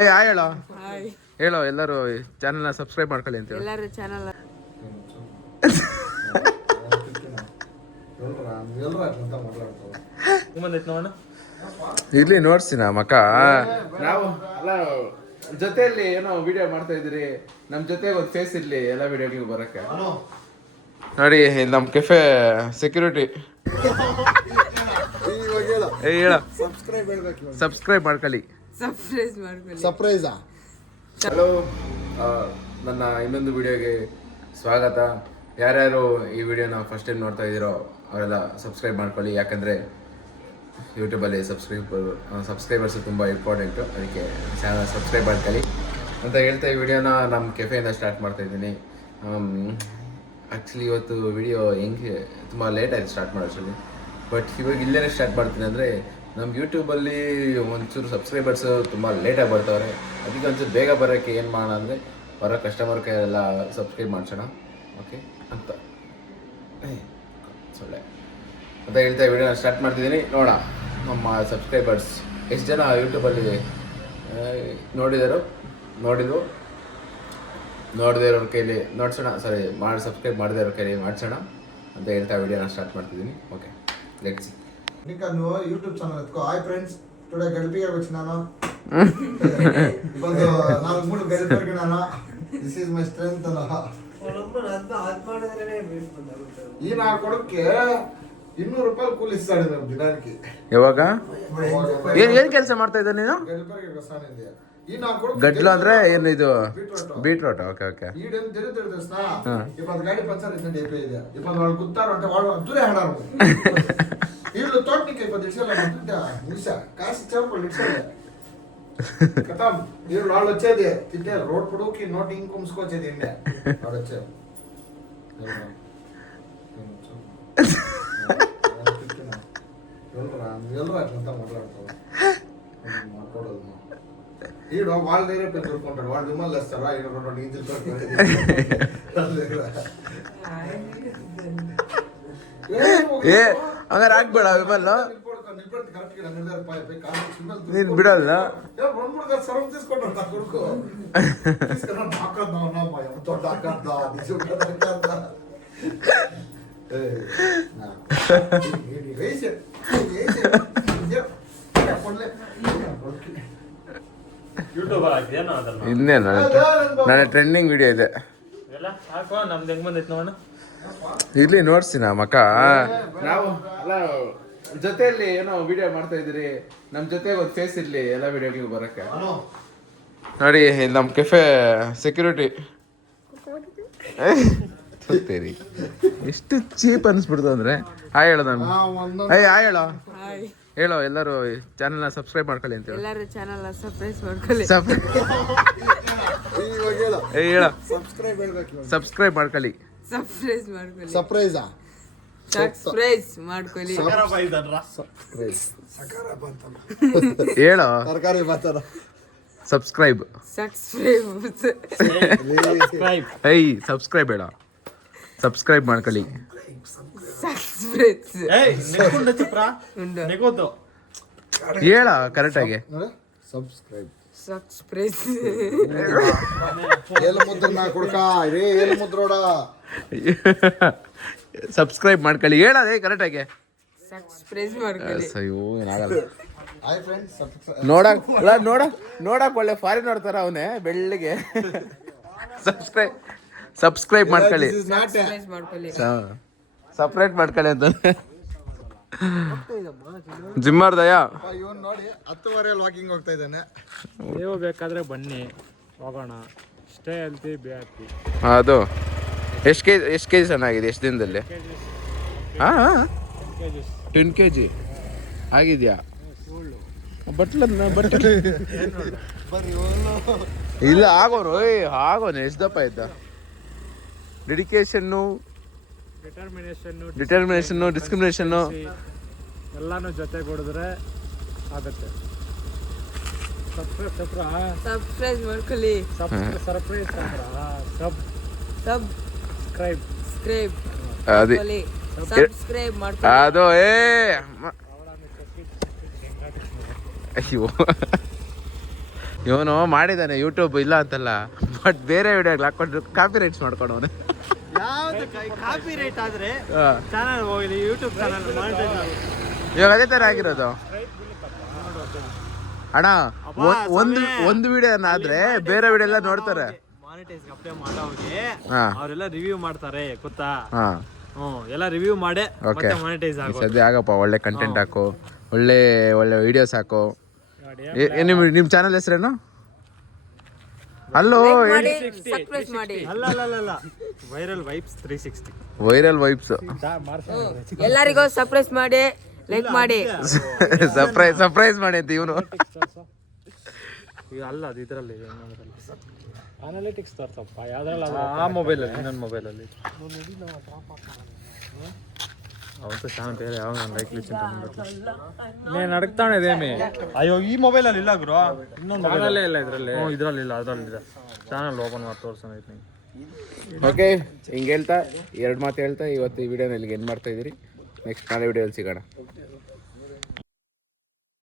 ಹೇಳೋ ಹೇಳೋ ಎಲ್ಲರೂ ಚಾನಲ್ನ ಸಬ್ಸ್ಕ್ರೈಬ್ ಮಾಡ್ಕೊಳ್ಳಿ ಅಂತ ಎಲ್ಲರೂ ಚಾನಲ್ ಇರ್ಲಿ ನೋಡ್ಸಿನ ಮಕ್ಕ ನಾವು ಅಲ್ಲ ಜೊತೆಯಲ್ಲಿ ಏನೋ ವಿಡಿಯೋ ಮಾಡ್ತಾ ಇದ್ರಿ ನಮ್ ಜೊತೆ ಒಂದು ಫೇಸ್ ಇರ್ಲಿ ಎಲ್ಲ ವಿಡಿಯೋಗಳು ಬರಕ್ಕೆ ನೋಡಿ ನಮ್ ಕೆಫೆ ಸೆಕ್ಯೂರಿಟಿ ಹೇಳ ಸಬ್ಸ್ಕ್ರೈಬ್ ಮಾಡ್ಕೊಳ್ಳಿ ಸರ್ಪ್ರೈಸಾ ಹಲೋ ನನ್ನ ಇನ್ನೊಂದು ವಿಡಿಯೋಗೆ ಸ್ವಾಗತ ಯಾರ್ಯಾರು ಈ ವಿಡಿಯೋನ ಫಸ್ಟ್ ಟೈಮ್ ನೋಡ್ತಾ ಇದ್ದೀರೋ ಅವರೆಲ್ಲ ಸಬ್ಸ್ಕ್ರೈಬ್ ಮಾಡ್ಕೊಳ್ಳಿ ಯಾಕಂದರೆ ಯೂಟ್ಯೂಬಲ್ಲಿ ಸಬ್ಸ್ಕ್ರೈಬರ್ಸ್ ತುಂಬ ಇಂಪಾರ್ಟೆಂಟು ಅದಕ್ಕೆ ಚಾನಲ್ ಸಬ್ಸ್ಕ್ರೈಬ್ ಮಾಡ್ಕೊಳ್ಳಿ ಅಂತ ಹೇಳ್ತಾ ಈ ವಿಡಿಯೋನ ನಮ್ಮ ಕೆಫೆಯಿಂದ ಸ್ಟಾರ್ಟ್ ಮಾಡ್ತಾ ಇದ್ದೀನಿ ಆ್ಯಕ್ಚುಲಿ ಇವತ್ತು ವಿಡಿಯೋ ಹೆಂಗೆ ತುಂಬ ಲೇಟಾಗಿ ಸ್ಟಾರ್ಟ್ ಮಾಡೋಷ್ಟರಲ್ಲಿ ಬಟ್ ಇವಾಗ ಇಲ್ಲೇ ಸ್ಟಾರ್ಟ್ ಮಾಡ್ತೀನಿ ಅಂದರೆ ನಮ್ಮ ಯೂಟ್ಯೂಬಲ್ಲಿ ಒಂಚೂರು ಸಬ್ಸ್ಕ್ರೈಬರ್ಸು ತುಂಬ ಲೇಟಾಗಿ ಬರ್ತಾವ್ರೆ ಅದಕ್ಕೆ ಒಂಚೂರು ಬೇಗ ಬರೋಕ್ಕೆ ಏನು ಮಾಡೋಣ ಅಂದರೆ ಬರೋ ಕಸ್ಟಮರ್ಗೆ ಎಲ್ಲ ಸಬ್ಸ್ಕ್ರೈಬ್ ಮಾಡ್ಸೋಣ ಓಕೆ ಅಂತ ಸೊಳ್ಳೆ ಅಂತ ಹೇಳ್ತಾ ವಿಡಿಯೋನ ಸ್ಟಾರ್ಟ್ ಮಾಡ್ತಿದ್ದೀನಿ ನೋಡೋಣ ನಮ್ಮ ಸಬ್ಸ್ಕ್ರೈಬರ್ಸ್ ಎಷ್ಟು ಜನ ಯೂಟ್ಯೂಬಲ್ಲಿ ನೋಡದೇ ಇರೋರ ಕೈಲಿ ನೋಡ್ಸೋಣ ಸಬ್ಸ್ಕ್ರೈಬ್ ಮಾಡದೇ ಇರೋ ಕೈಲಿ ಮಾಡಿಸೋಣ ಅಂತ ಹೇಳ್ತಾ ವಿಡಿಯೋನ ಸ್ಟಾರ್ಟ್ ಮಾಡ್ತಿದ್ದೀನಿ ಓಕೆ ಲೆಟ್ಸ್ ఇంకా నువ్వు యూట్యూబ్ ఛానల్ ఎత్తుకో హాయ్ ఫ్రెండ్స్ టుడే గడిపిగా వచ్చినాను ఇప్పుడు 4-3 గడిపెరిగినాను దిస్ ఈజ్ మై స్ట్రెంగ్త్ ఈ నా కొడుక్కి 200 ರೂಪಾಯಿ ಕೂಲಿ ಇಸ್ತಾಳೆ ದಿನಾనికి ಯಾವಾಗ ಏನ್ ಕೆಲಸ ಮಾಡ್ತಾ ಇದ್ದ ನೀನು ಗಡಿಪೆರಿಗೆ ವಸಾನಿದೆ ಗಡ್ಲು ಅಂದ್ರೆ ಏನು ಇದು బీట్రూట్ ఓకే ఓకే ఈడేం తిరుగుతాడు తెలుసా ఇప్పుడు గాడి పంచర్ ఇదండి అయిపోయింది ఇప్పుడు వాళ్ళు గుత్తారు అంటే వాళ్ళు దూరే ఆడారు వీళ్ళు తోటనికి ఇప్పుడు ఇచ్చేలా నిమిషా కాసి చేపలు ఇచ్చేది కథం వీళ్ళు వాళ్ళు వచ్చేది తింటే రోడ్ పొడవుకి నోటి ఇంకొంచుకొచ్చేది ఇండే వాడు వచ్చేది వెళ్ళరా అట్లంతా మాట్లాడతావు మాట్లాడదు ఈడు వాళ్ళ దగ్గర పెట్టుకుంటాడు వాళ్ళు విమల్ వేస్తారా ఈడ 2 ఇంచులు ಹಂಗಾರೆ ಹಾಕ್ಬೇಡ ವಿಮಲ್ ನೀನ್ ಬಿಡಲ್ಲ తీసుకుంటాడు ಇನ್ನೇ ನನ್ನ ಟ್ರೆಂಡಿಂಗ್ ವಿಡಿಯೋ ಇದೆ ಇರ್ಲಿ ನೋಡ್ಸಿನ ಮಕ್ಕ ನಾವು ಅಲ್ಲ ಜೊತೆಯಲ್ಲಿ ಏನೋ ವಿಡಿಯೋ ಮಾಡ್ತಾ ಇದ್ರಿ ನಮ್ ಜೊತೆ ಒಂದು ಫೇಸ್ ಇರ್ಲಿ ಎಲ್ಲ ವಿಡಿಯೋಗಳು ಬರಕ್ಕೆ ನೋಡಿ ನಮ್ ಕೆಫೆ ಸೆಕ್ಯೂರಿಟಿ ಎಷ್ಟು ಚೀಪ್ ಅನ್ಸ್ಬಿಡ್ತು ಅಂದ್ರೆ ಹಾಯ್ ಹೇಳೋ ನಾನು ಹಾಯ್ ಹೇಳೋ ಎಲ್ಲರೂ ಚಾನಲ್ನ ಸಬ್ಸ್ಕ್ರೈಬ್ ಮಾಡ್ಕೊಳ್ಳಿ ಅಂತ ಎಲ್ಲರೂ ಚಾನಲ್ನ ಸಬ್ಸ್ಕ್ರೈಬ್ ಮಾಡ್ಕೊಳ್ಳಿ ಸರ್ಪ್ರೈಸಾ ಹೇಳೋ ತರಕಾರಿ ಮಾತಾಡ ಸಬ್ಸ್ಕ್ರೈಬ್ ಹೇಳ ಸಬ್ಸ್ಕ್ರೈಬ್ ಮಾಡ್ಕೊಳ್ಳಿ ಹೇಳ ಕರೆಕ್ಟಾಗಿ ಸಬ್ಸ್ಕ್ರೈಬ್ ಮಾಡ್ಕೊಳ್ಳಿ ಹೇಳದೆ ಕರೆಕ್ಟಾಗಿ ಅಯ್ಯೋ ಏನಾಗಲ್ಲ ನೋಡಕ್ ಒಳ್ಳೆ ಫಾರಿನ್ ನೋಡ್ತಾರ ಅವನೇ ಬೆಳ್ಳಿಗೆ ಸಬ್ಸ್ಕ್ರೈಬ್ ಮಾಡ್ಕೊಳ್ಳಿ ಸಪ್ರೇಟ್ ಮಾಡ್ಕೊಳ್ಳಿ ಅಂತ ಜಿಮ್ಮರ್ ದಯಾ ನೋಡಿ 10:30 ವಾಕಿಂಗ್ ಹೋಗ್ತಾ ಇದ್ದಾನೆ ನೀವು ಬೇಕಾದ್ರೆ ಬನ್ನಿ ಹೋಗೋಣ ಸ್ಟೇ ಹೆಲ್ತಿ ಬಿ ಹ್ಯಾಪಿ ಅದು ಎಷ್ಟು ಕೆ ಜಿ ಚೆನ್ನಾಗಿದೆ ಎಷ್ಟು ದಿನದಲ್ಲಿ ಹಾಂ 10 kg ಆಗಿದೆಯಾ ಬಟ್ಲ ಇಲ್ಲ ಆಗೋನು ಎಷ್ಟು ದಪ್ಪ ಆಯ್ತಾ ಡೆಡಿಕೇಶನ್ನು ಡಿಟರ್ಮಿನೇಷನ್ನು ಡಿಸ್ಕ್ರಿಮಿನೇಷನ್ನು ಎಲ್ಲಾನು ಜೊತೆಗೂಡಿದ್ರೆ ಆಗುತ್ತೆ ಸಬ್ಸ್ಕ್ರೈಬ್ ಮಾಡ್ಕೊಳ್ಳಿ ಸಬ್ಸ್ಕ್ರೈಬ್ ಮಾಡ್ಕೊಳ್ಳಿ ಅದು ಅಯ್ಯೋ ಇವನು ಮಾಡಿದ್ದಾನೆ ಯೂಟ್ಯೂಬ್ ಇಲ್ಲ ಅಂತಲ್ಲ, ಬಟ್ ಬೇರೆ ವಿಡಿಯೋಗಳು ಹಾಕೊಂಡು ಕಾಪಿ ರೈಟ್ಸ್ ಮಾಡ್ಕೊಂಡವನು. ಯಾವ್ದು ಕಾಪಿ ರೈಟ್ ಆದ್ರೆ ಚಾನಲ್ ಹೋಗಲಿ, ಯೂಟ್ಯೂಬ್ ಚಾನಲ್ ಮಾನಿಟೈಸ್ ಆಗುತ್ತೆ. ಇವಾಗ ಅದೇ ಥರ ಆಗಿರೋದು ಅಣ್ಣ. ಒಂದು ವಿಡಿಯೋ ಆದ್ರೆ ಬೇರೆ ವಿಡಿಯೋ ಎಲ್ಲ ನೋಡ್ತಾರೆ. ಮಾನಿಟೈಸ್ ಅಪ್ಲೈ ಮಾಡೋಗೆ ಹಾ ಅವರೆಲ್ಲ ರಿವ್ಯೂ ಮಾಡ್ತಾರೆ ಗೊತ್ತಾ. ಹಾ ಎಲ್ಲ ರಿವ್ಯೂ ಮಾಡಿ ಓಕೆ. ಮತ್ತೆ ಮಾನಿಟೈಸ್ ಆಗೋದು. ಸದ್ಯ ಆಗಪ್ಪ, ಒಳ್ಳೆ ಕಂಟೆಂಟ್ ಹಾಕು, ಒಳ್ಳೆ ಒಳ್ಳೆ ವಿಡಿಯೋಸ್ ಹಾಕು. ನಿಮ್ಮ ಚಾನಲ್ ಹೆಸರೇನು? ಅಲ್ಲೋ ಸಬ್ಸ್ಕ್ರೈಬ್ ಮಾಡಿ. ಅಲ್ಲ ವೈರಲ್ ವೈಬ್ಸ್ 360. Viral vibes. ಎಲ್ಲರಿಗೂ ಸರ್ಪ್ರೈಸ್ ಮಾಡಿ, ಲೈಕ್ ಮಾಡಿ. ಸರ್ಪ್ರೈಸ್ ಮಾಡಿ ಅಂತ ಇವನು. ಈಗ ಅಲ್ಲ, ಅದು ಇದರಲ್ಲಿ ಅನಾಲಿಟಿಕ್ಸ್ ತೋರ್ಸಪ್ಪ. ಯಾವ್ದ್ರಲ್ಲಿ? ಆ ಮೊಬೈಲಲ್ಲಿ, ಇನ್ನೊಂದು ಮೊಬೈಲಲ್ಲಿ. ಅವತ್ತು ಚಾನಲ್ ಬೇರೆ ಯಾವ ಲೈಕ್ ಲಿಸ್ಟ್ ನೀನು ನಡಕ್ತಾನೆ ಇದೇಮಿ. ಅಯ್ಯೋ ಈ ಮೊಬೈಲ್ ಅಲ್ಲಿ ಇಲ್ಲ ಗುರು, ಇನ್ನೊಂದು ಚಾನಲ್ಲೇ ಇಲ್ಲ ಇದರಲ್ಲಿ. ಇದ್ರಲ್ಲಿ ಇಲ್ಲ, ಅದ್ರಲ್ಲಿ ಇದೆ. ಚಾನಲ್ ಓಪನ್ ಮಾಡಿ ತೋರ್ಸೋಣ. ಓಕೆ, ಹಿಂಗೆ ಹೇಳ್ತಾ 2 ಮಾತು ಹೇಳ್ತಾ ಇವತ್ತು ಈ ವಿಡಿಯೋನ ಇಲ್ಲಿಗೆ ಏನು ಮಾಡ್ತಾ ಇದ್ದೀರಿ. ನೆಕ್ಸ್ಟ್ ನಾಳೆ ವಿಡಿಯೋದಲ್ಲಿ ಸಿಗೋಣ.